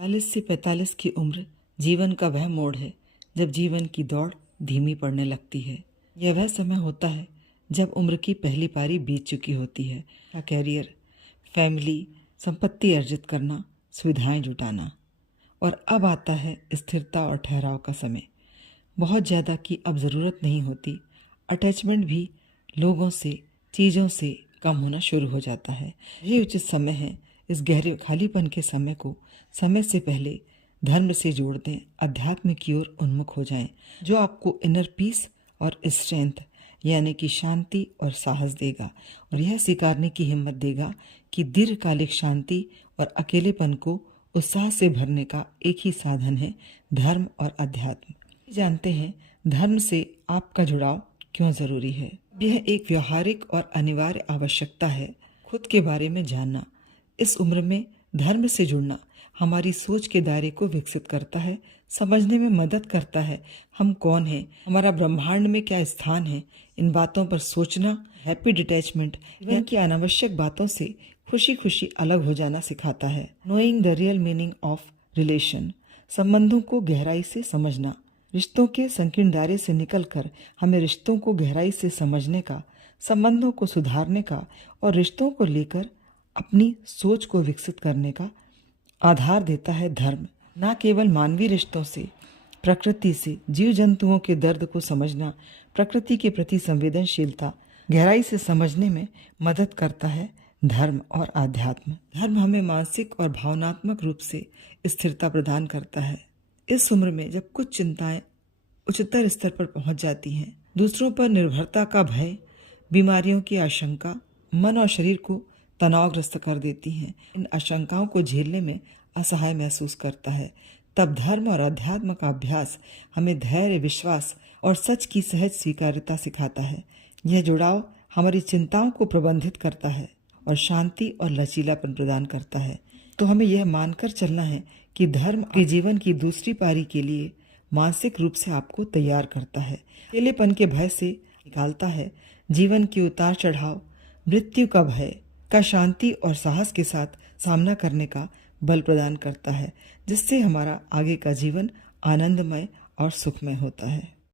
40 से 45 की उम्र जीवन का वह मोड़ है जब जीवन की दौड़ धीमी पड़ने लगती है। यह वह समय होता है जब उम्र की पहली पारी बीत चुकी होती है। कैरियर, फैमिली, संपत्ति अर्जित करना, सुविधाएं जुटाना, और अब आता है स्थिरता और ठहराव का समय। बहुत ज़्यादा की अब ज़रूरत नहीं होती। अटैचमेंट भी लोगों से, चीज़ों से कम होना शुरू हो जाता है। यही उचित समय है। इस गहरे खालीपन के समय को समय से पहले धर्म से जोड़ दें, अध्यात्म की ओर उन्मुख हो जाएं, जो आपको इनर पीस और स्ट्रेंथ यानी कि शांति और साहस देगा, और यह स्वीकारने की हिम्मत देगा कि दीर्घकालिक शांति और अकेलेपन को उत्साह से भरने का एक ही साधन है धर्म और अध्यात्म। जानते हैं धर्म से आपका जुड़ाव क्यों जरूरी है। यह एक व्यवहारिक और अनिवार्य आवश्यकता है। खुद के बारे में जानना, इस उम्र में धर्म से जुड़ना हमारी सोच के दायरे को विकसित करता है, समझने में मदद करता है हम कौन हैं, हमारा ब्रह्मांड में क्या स्थान है। इन बातों पर सोचना हैप्पी डिटैचमेंट, जीवन की अनावश्यक बातों से खुशी खुशी अलग हो जाना सिखाता है। Knowing the real meaning of relation, संबंधों को गहराई से समझना। रिश्तों के संकीर्ण दायरे से निकलकर हमें रिश्तों को गहराई से समझने का, संबंधों को सुधारने का और रिश्तों को लेकर अपनी सोच को विकसित करने का आधार देता है धर्म। न केवल मानवीय रिश्तों से, प्रकृति से, जीव जंतुओं के दर्द को समझना, प्रकृति के प्रति संवेदनशीलता गहराई से समझने में मदद करता है धर्म और आध्यात्म। धर्म हमें मानसिक और भावनात्मक रूप से स्थिरता प्रदान करता है। इस उम्र में जब कुछ चिंताएं उच्चतर स्तर पर पहुंच जाती हैं, दूसरों पर निर्भरता का भय, बीमारियों की आशंका मन और शरीर को तनावग्रस्त कर देती हैं, इन आशंकाओं को झेलने में असहाय महसूस करता है, तब धर्म और अध्यात्म का अभ्यास हमें धैर्य, विश्वास और सच की सहज स्वीकार्यता सिखाता है। यह जुड़ाव हमारी चिंताओं को प्रबंधित करता है और शांति और लचीलापन प्रदान करता है। तो हमें यह मानकर चलना है कि धर्म के जीवन की दूसरी पारी के लिए मानसिक रूप से आपको तैयार करता है, अकेलेपन के भय से निकालता है, जीवन के उतार चढ़ाव, मृत्यु का भय का शांति और साहस के साथ सामना करने का बल प्रदान करता है, जिससे हमारा आगे का जीवन आनंदमय और सुखमय होता है।